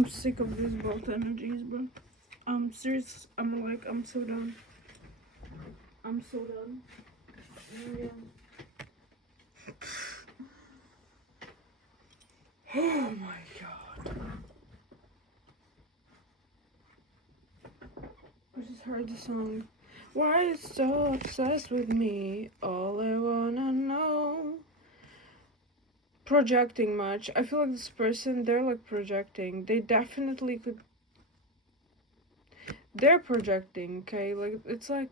I'm sick of these both energies, bro. I'm serious. I'm so done. I'm so done. Yeah. Oh my god. I just heard the song. Why you so obsessed with me? All I wanna know. Projecting much. I feel like this person, they're like projecting. They definitely could. They're projecting, okay? Like, it's like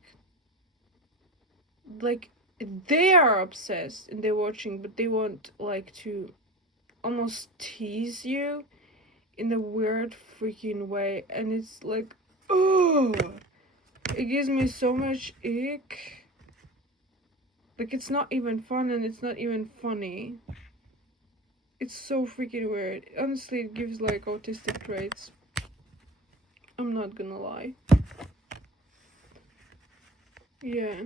they are obsessed and they're watching, but they want like to almost tease you in a weird freaking way, and it's like, oh, it gives me so much ick. Like, it's not even fun and it's not even funny. It's so freaking weird. Honestly, it gives like autistic traits. I'm not gonna lie. Yeah.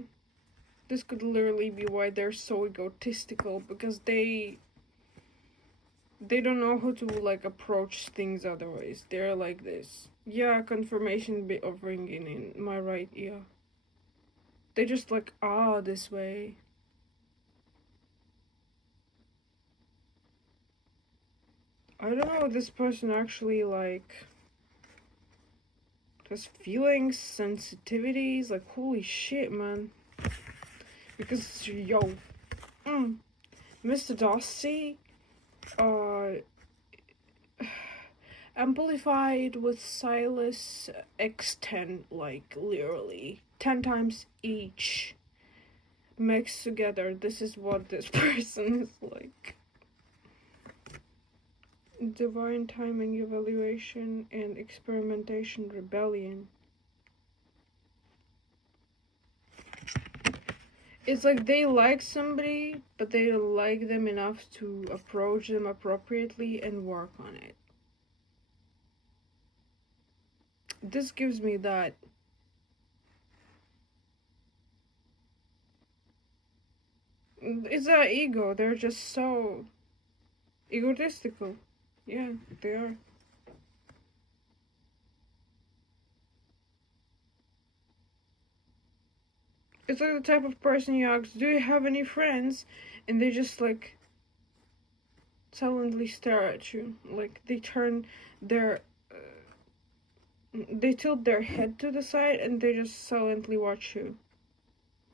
This could literally be why they're so egotistical, because they don't know how to like approach things otherwise. They're like this. Yeah, confirmation bit of ringing in my right ear. They just like this way. I don't know if this person actually like has feelings, sensitivities, like holy shit, man. Because yo, Mr. Dossi, amplified with Silas X10, like literally 10 times each mixed together. This is what this person is like. Divine timing, evaluation, and experimentation, rebellion. It's like they like somebody, but they don't like them enough to approach them appropriately and work on it. This gives me that. It's that ego. They're just so egotistical. Yeah, they are. It's like the type of person you ask, do you have any friends? And they just like silently stare at you. Like they turn their they tilt their head to the side and they just silently watch you.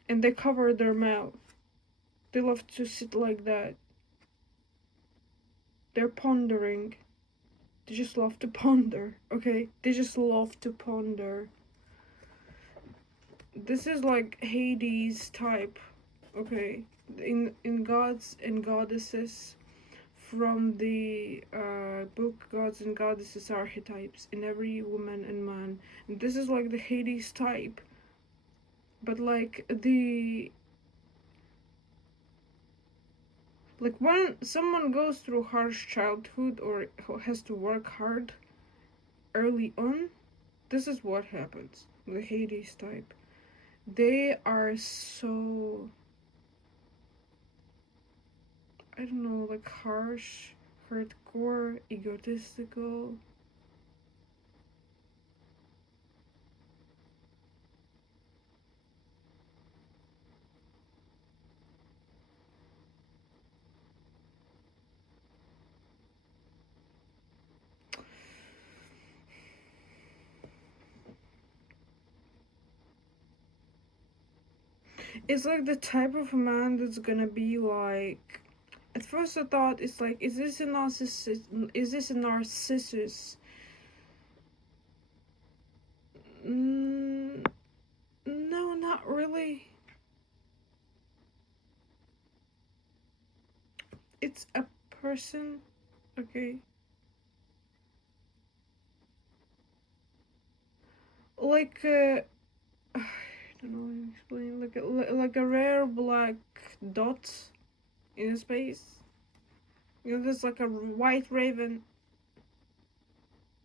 And they cover their mouth. They love to sit like that. They're pondering. They just love to ponder, okay? They just love to ponder. This is like Hades type, okay? In gods and goddesses, from the book Gods and Goddesses Archetypes, in every woman and man. And this is like the Hades type. But like when someone goes through harsh childhood or has to work hard early on, this is what happens. The Hades type. They are so, I don't know, like harsh, hardcore, egotistical. It's like the type of man that's gonna be like. At first, I thought it's like, is this a narcissist? Is this a narcissist? No, not really. It's a person, okay. Like I don't know how to explain. Like a rare black dot in space. You know, there's like a white raven,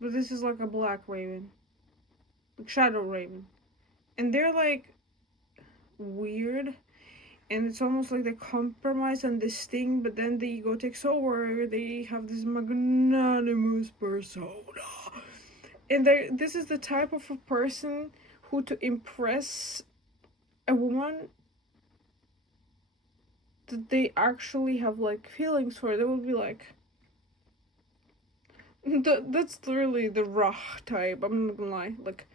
but this is like a black raven, like shadow raven, and they're like weird, and it's almost like they compromise on this thing, but then the ego takes over. They have this magnanimous persona, and this is the type of a person who, to impress a woman that they actually have like feelings for, they will be like, that's literally the raw type. I'm not gonna lie. Like,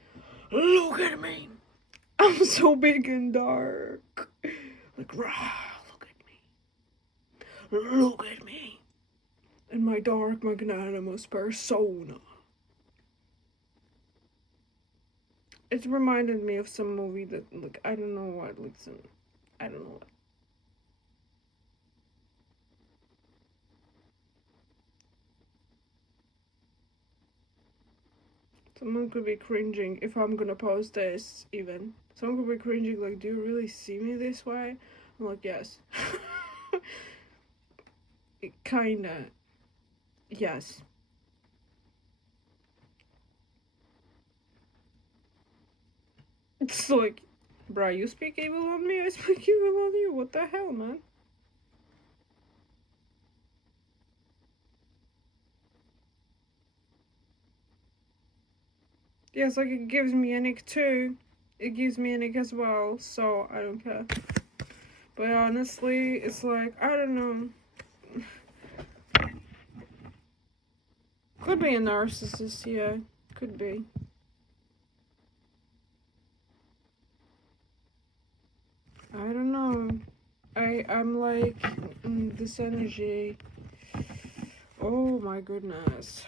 look at me, I'm so big and dark. Like, rah, look at me, and my dark magnanimous persona. It reminded me of some movie that, like, I don't know what, like, some, I don't know what. Someone could be cringing if I'm gonna post this, even. Someone could be cringing, like, do you really see me this way? I'm like, yes. It kinda, yes. It's like, bruh, you speak evil on me, I speak evil on you. What the hell, man? Yes, like, it gives me a nick too. It gives me a nick as well, so I don't care. But honestly, it's like, I don't know. Could be a narcissist, yeah. Could be. I don't know. I'm like, this energy. Oh my goodness.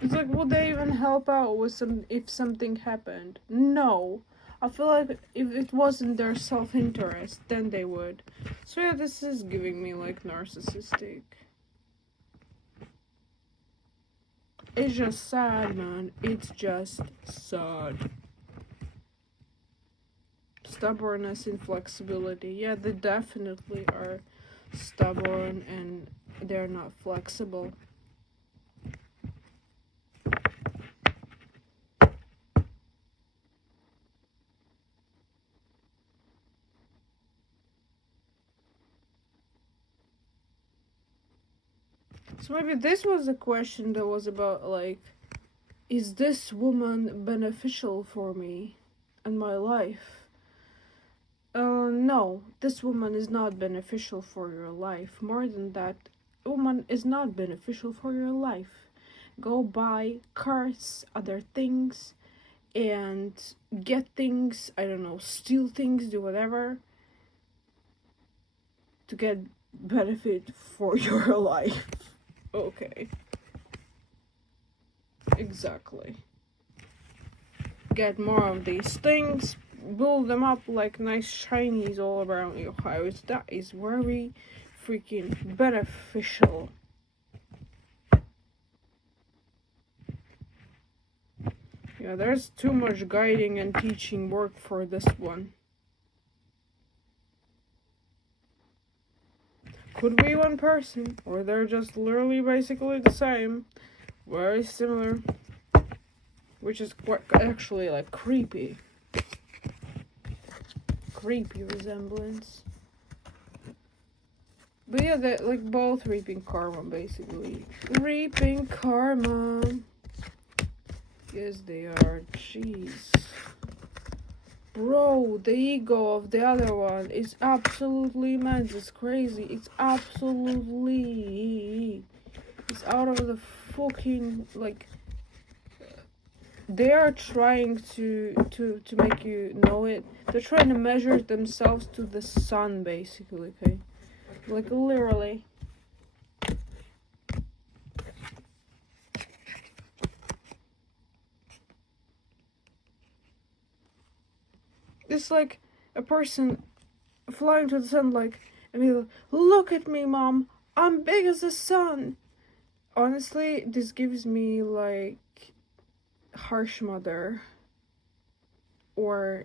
It's like, would they even help out with if something happened? No. I feel like if it wasn't their self-interest, then they would. So yeah, this is giving me like narcissistic. It's just sad, man. It's just sad. Stubbornness, inflexibility. Yeah, they definitely are stubborn and they're not flexible. So maybe this was a question that was about, like, is this woman beneficial for me and my life? No, this woman is not beneficial for your life. More than that, woman is not beneficial for your life. Go buy cars, other things, and get things, I don't know, steal things, do whatever to get benefit for your life. Okay. Exactly. Get more of these things, build them up like nice shinies all around your house. That is very freaking beneficial. Yeah, there's too much guiding and teaching work for this one. Could be one person, or they're just literally basically the same. Very similar. Which is quite actually like creepy. Creepy resemblance. But yeah, they're like both reaping karma, basically. Reaping karma. Yes, they are. Jeez. Bro, the ego of the other one is absolutely immense. It's crazy. It's absolutely. It's out of the fucking, like. They are trying to make you know it. They're trying to measure themselves to the sun, basically, okay? Like, literally. It's like a person flying to the sun, like, and be like, look at me, mom, I'm big as the sun. Honestly, this gives me, like, harsh mother. Or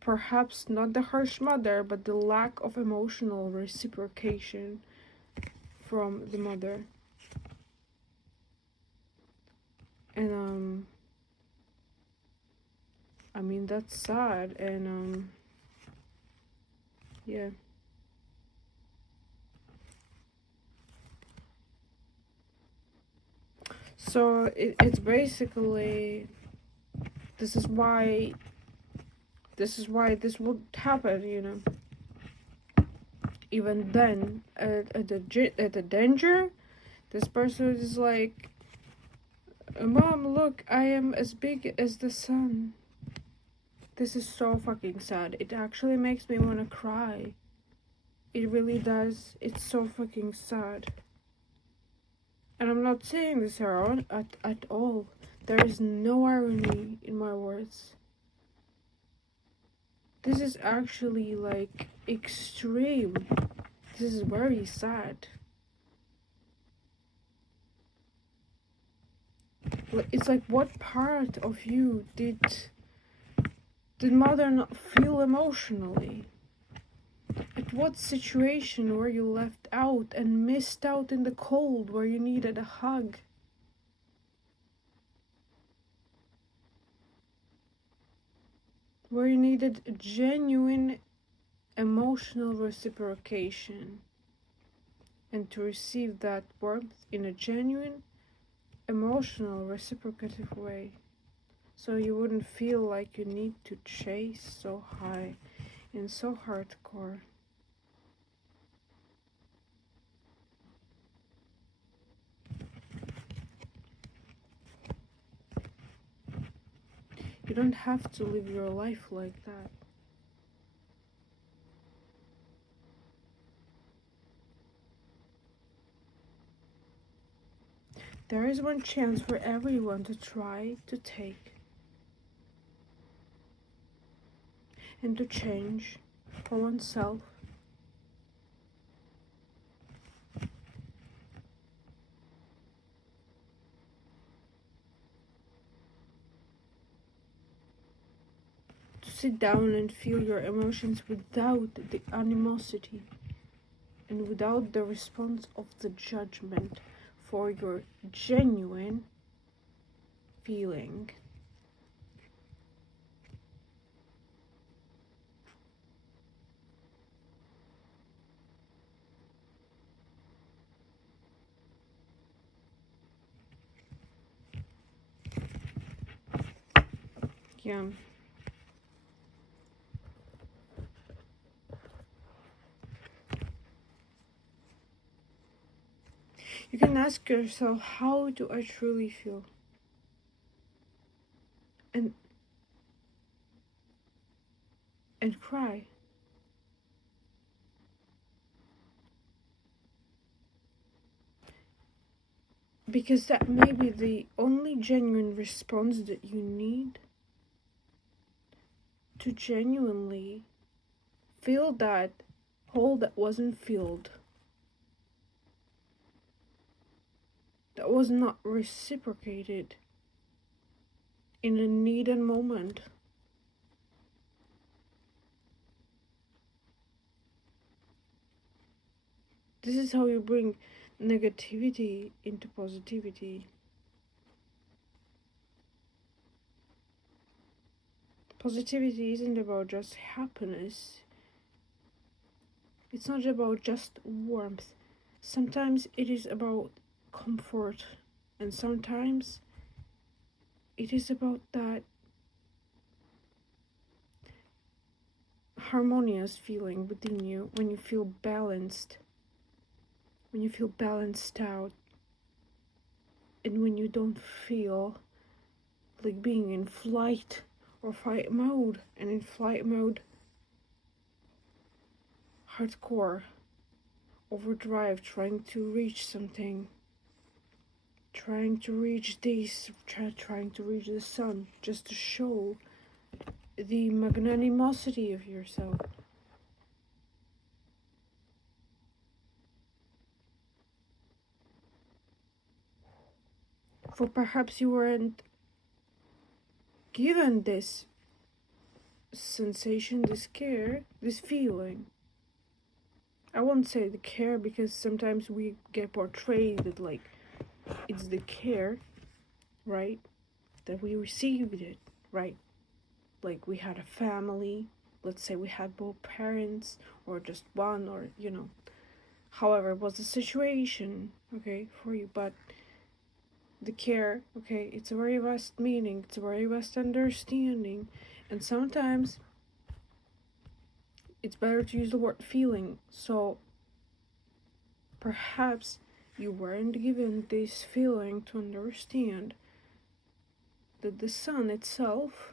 perhaps not the harsh mother, but the lack of emotional reciprocation from the mother. And I mean, that's sad. And yeah. So it's basically, this is why this would happen, you know. Even then, at the danger, this person is like, Mom, look, I am as big as the sun. This is so fucking sad. It actually makes me want to cry. It really does. It's so fucking sad. And I'm not saying this at all. There is no irony in my words. This is actually like extreme. This is very sad. It's like, what part of you did mother not feel emotionally? At what situation were you left out and missed out in the cold where you needed a hug? Where you needed genuine emotional reciprocation, and to receive that warmth in a genuine emotional reciprocative way, so you wouldn't feel like you need to chase so high and so hardcore. You don't have to live your life like that. There is one chance for everyone to try to take and to change for oneself. To sit down and feel your emotions without the animosity and without the response of the judgment for your genuine feeling. Yeah. You can ask yourself, how do I truly feel? And cry. Because that may be the only genuine response that you need to genuinely feel that hole that wasn't filled, that was not reciprocated in a needed moment. This is how you bring negativity into positivity. Positivity isn't about just happiness. It's not about just warmth. Sometimes it is about comfort, and sometimes it is about that harmonious feeling within you when you feel balanced, out, and when you don't feel like being in flight or fight mode, and in flight mode, hardcore, overdrive, trying to reach something, trying to reach trying to reach the sun, just to show the magnanimosity of yourself. For perhaps you weren't given this sensation, this care, this feeling. I won't say the care, because sometimes we get portrayed that like it's the care, right? That we received it, right? Like we had a family, let's say we had both parents, or just one, or however it was the situation, okay, for you. But the care, okay, it's a very vast meaning, it's a very vast understanding, and sometimes it's better to use the word feeling. So perhaps you weren't given this feeling to understand that the sun itself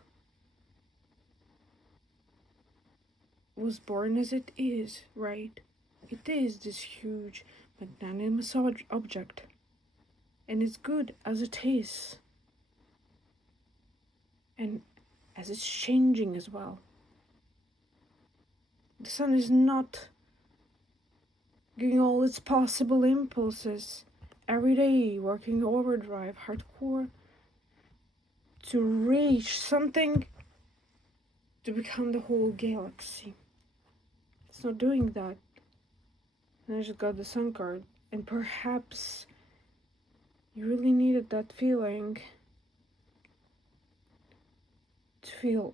was born as it is, right? It is this huge magnanimous object, and it's good as it is, and as it's changing as well. The sun is not giving all its possible impulses every day, working overdrive, hardcore, to reach something to become the whole galaxy. It's not doing that. And I just got the sun card, and perhaps you really needed that feeling to feel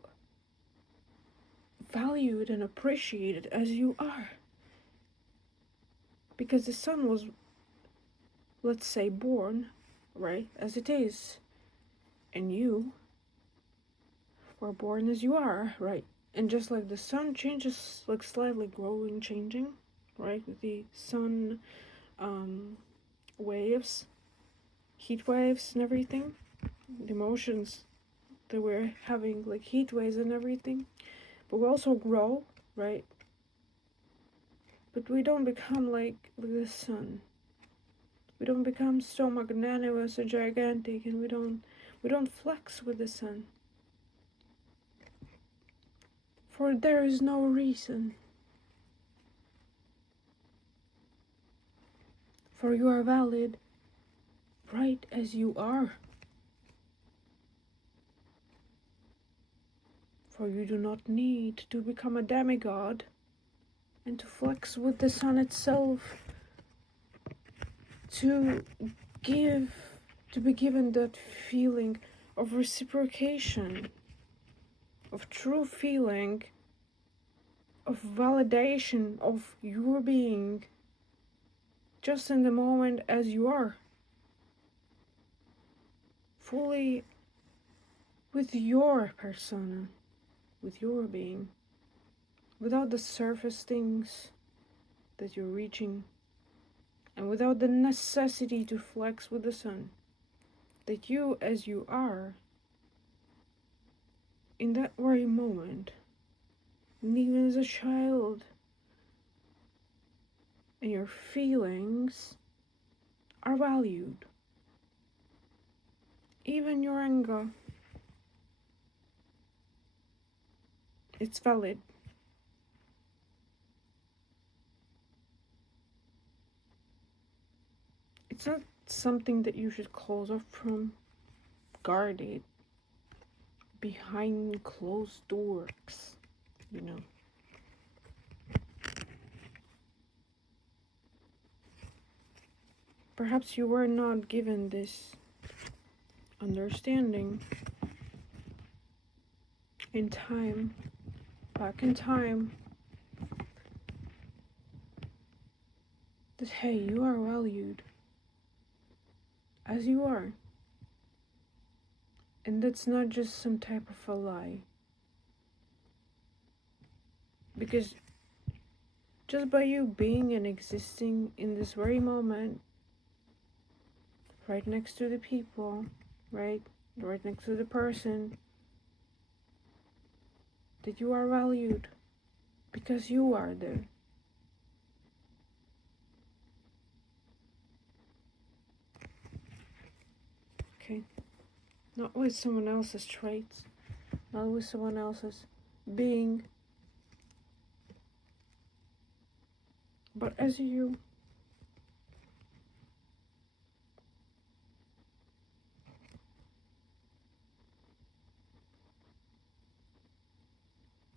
valued and appreciated as you are. Because the sun was, let's say, born, right, as it is, and you were born as you are, right? And just like the sun changes, like slightly growing, changing, right, with the sun waves, heat waves and everything, the emotions that we're having, like heat waves and everything, but we also grow, right? But we don't become like the sun. We don't become so magnanimous and gigantic, and we don't flex with the sun. For there is no reason. For you are valid right as you are. For you do not need to become a demigod and to flex with the sun itself to be given that feeling of reciprocation, of true feeling, of validation of your being just in the moment as you are, fully with your persona, with your being, without the surface things that you're reaching, and without the necessity to flex with the sun, that you as you are, in that very moment, and even as a child, and your feelings are valued. Even your anger, it's valid. It's not something that you should close off from, guard it behind closed doors, you know. Perhaps you were not given this understanding in time, back in time, that hey, you are valued as you are. And that's not just some type of a lie. Because just by you being and existing in this very moment, right next to the people, right next to the person, that you are valued because you are there. Okay? Not with someone else's traits, not with someone else's being, but as you.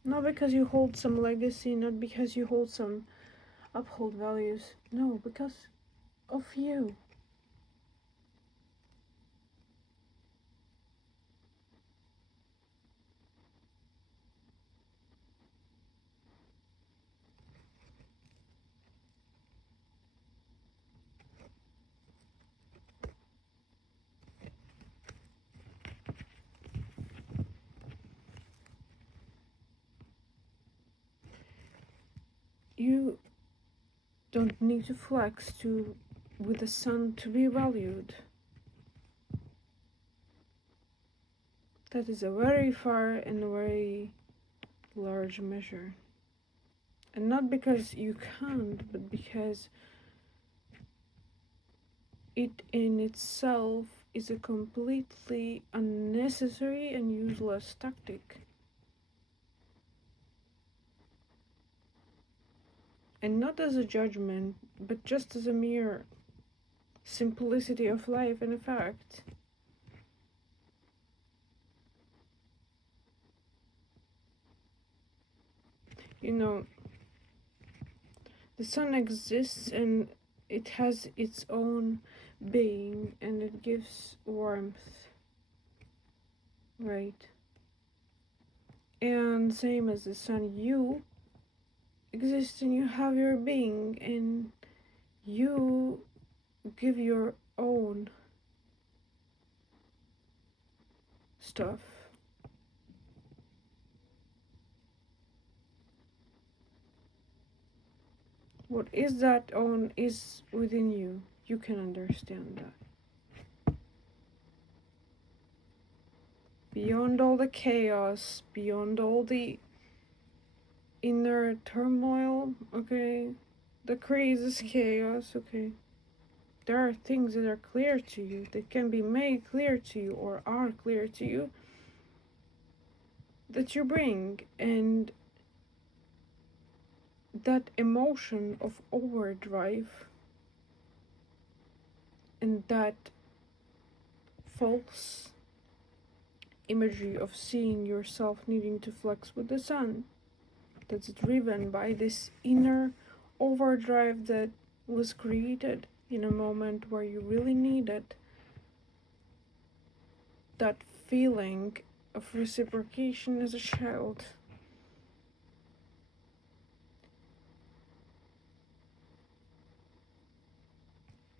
Not because you hold some legacy, not because you hold some uphold values. No, because of you. you don't need to flex with the sun to be valued. That is a very far and very large measure. And not because you can't, but because it in itself is a completely unnecessary and useless tactic. And not as a judgment, but just as a mere simplicity of life and a fact. You know, the sun exists and it has its own being and it gives warmth, right? And same as the sun, you exist and you have your being and you give your own stuff. What is that own is within you. You can understand that. Beyond all the chaos, beyond all the inner turmoil, okay? The craziest chaos, okay? There are things that are clear to you, that can be made clear to you or are clear to you, that you bring. And that emotion of overdrive and that false imagery of seeing yourself needing to flex with the sun, that's driven by this inner overdrive that was created in a moment where you really needed that feeling of reciprocation as a child.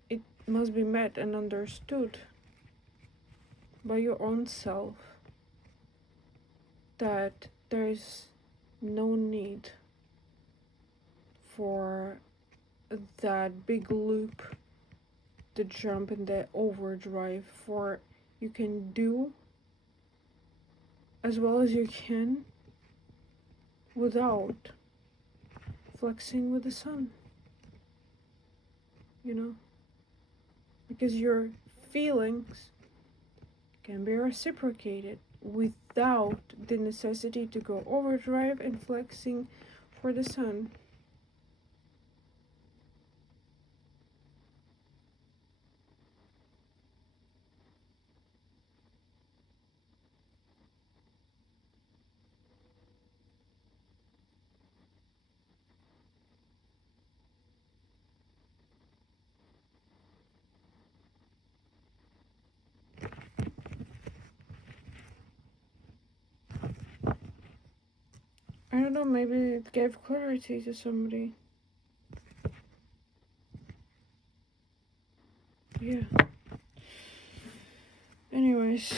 It must be met and understood by your own self that there is no need for that big loop, the jump and the overdrive, for you can do as well as you can without flexing with the sun, you know, because your feelings can be reciprocated without the necessity to go overdrive and flexing for the sun. I don't know, maybe it gave clarity to somebody. Yeah. Anyways.